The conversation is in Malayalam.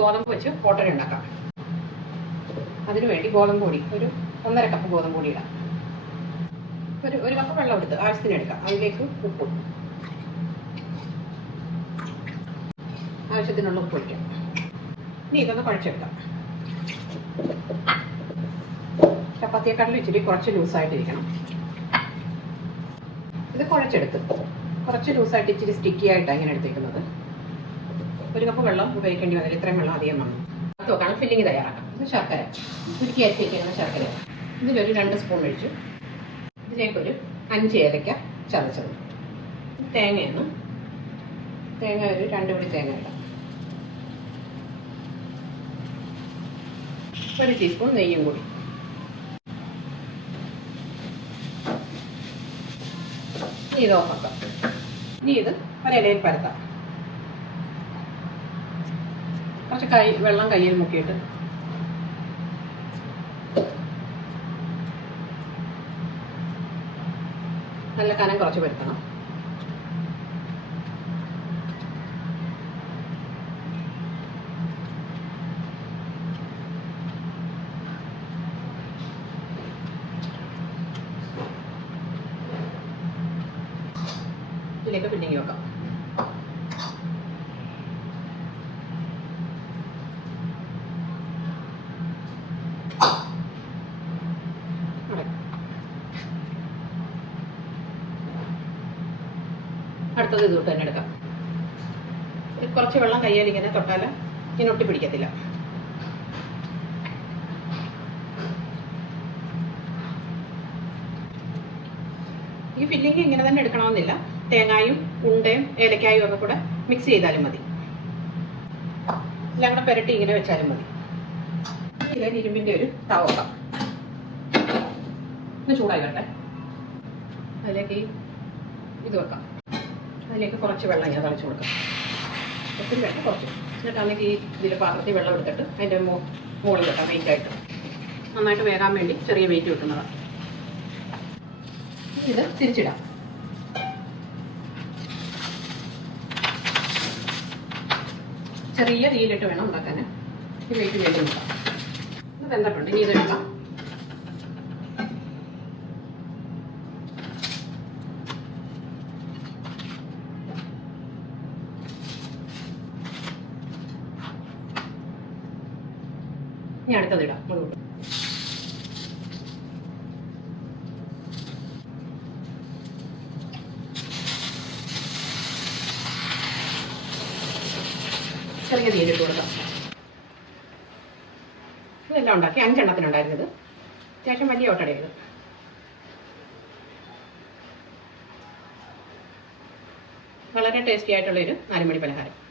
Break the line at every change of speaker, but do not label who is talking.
ഗോതമ്പ് വെച്ച് പോട്ടറി ഉണ്ടാക്കാം. അതിനുവേണ്ടി ഗോതമ്പ് പൊടി ഒരു ഒന്നര കപ്പ് ഗോതമ്പ് പൊടി ഇടാം. ഒരു ഒരു കപ്പ് വെള്ളം എടുത്ത് ആവശ്യത്തിന് എടുക്കാം. അതിലേക്ക് ഉപ്പ്. ആവശ്യത്തിനുള്ള ഉപ്പ് ഒഴിക്കാം. ഇനി ഇതൊന്ന് കുഴച്ചെടുക്കാം. ചപ്പാത്തിയെക്കാട്ടിൽ ഇച്ചിരി കുറച്ച് ലൂസായിട്ടിരിക്കണം. ഇത് കുഴച്ചെടുത്ത്. കുറച്ച് ലൂസായിട്ട് ഇച്ചിരി സ്റ്റിക്കി ആയിട്ടാണ് ഇങ്ങനെ എടുത്തേക്കുന്നത്. ഒരു കപ്പ് വെള്ളം ഉപയോഗിക്കേണ്ടി വന്നില്ല. ഇത്രയും വെള്ളം അധികം വന്നു. അത് നോക്കണം ഫില്ലിങ് തയ്യാറാക്കാം. ഇത് ശർക്കര. ചുരുക്കി അരച്ച് വയ്ക്കുന്ന ശർക്കര. ഇതിലൊരു രണ്ട് സ്പൂൺ ഒഴിച്ചു. ഇതിലേക്കൊരു അഞ്ച് ഏലക്ക ചതച്ചത്. തേങ്ങയാണ്. തേങ്ങ ഒരു രണ്ട് പിടി തേങ്ങ ഇടാം. ഒരു ടീസ്പൂൺ നെയ്യും കൂടി. ഇനി ഇത് ഓഫാക്കാം ഇനി ഇത് ഒരിലയിൽ പരത്താം. കുറച്ച് കൈ വെള്ളം കയ്യിൽ മുക്കിയിട്ട്. നല്ല കനം കുറച്ച് വരുത്തണം ഇതിലേക്ക് പിന്നെ വെക്കാം. അടുത്തത് ഇത് തന്നെ എടുക്കാം. കുറച്ച് വെള്ളം കയ്യിൽ ഇങ്ങനെ തൊട്ടാൽ ഇനി ഒട്ടി പിടിക്കത്തില്ല. ഈ ഫില്ലിങ് ഇങ്ങനെ തന്നെ എടുക്കണമെന്നില്ല. തേങ്ങായും ഉണ്ടയും ഏലക്കായും ഒക്കെ കൂടെ മിക്സ് ചെയ്താലും മതി. എല്ലാം കൂടെ പുരട്ടി ഇങ്ങനെ വെച്ചാലും മതി. ഇതിൽ ഇരുമ്പിന്റെ ഒരു തവ വെക്കാം ഒന്ന് ചൂടായി വരട്ടെ അതിലേക്ക് ഇത് വെക്കാം. അതിലേക്ക് കുറച്ച് വെള്ളം ഞാൻ തളിച്ചു കൊടുക്കാം. ഒത്തിരി വെള്ളം കുറച്ച്. എന്നിട്ടാണെങ്കിൽ ഈ ഇതിൽ പാത്രത്തിൽ വെള്ളം എടുത്തിട്ട് അതിന്റെ മുകളിൽ വെക്കാം വെയിറ്റ് ആയിട്ട്. നന്നായിട്ട് വേകാൻ വേണ്ടി ചെറിയ വെയിറ്റ് വെക്കുന്നതാണ് ഇത് തിരിച്ചിടാം. ചെറിയ തീയിലിട്ട് വേണം ഉണ്ടാക്കാൻ ഈ വെയിറ്റ് വേണ്ടി ഇത് വെന്തിട്ടുണ്ട് ഇനി ഇതെടുക്കാം ഇനി അടുത്തത് ഇടാം. അതുകൊണ്ട് ചെറിയ തീയിലിട്ട് കൊടുക്കാം. ഇതെല്ലാം ഉണ്ടാക്കി. അഞ്ചെണ്ണത്തിനുണ്ടായിരുന്നത്. അത്യാവശ്യം വലിയ ഓട്ടടയത് വളരെ ടേസ്റ്റി ആയിട്ടുള്ള ഒരു നാലുമണി പലഹാരം.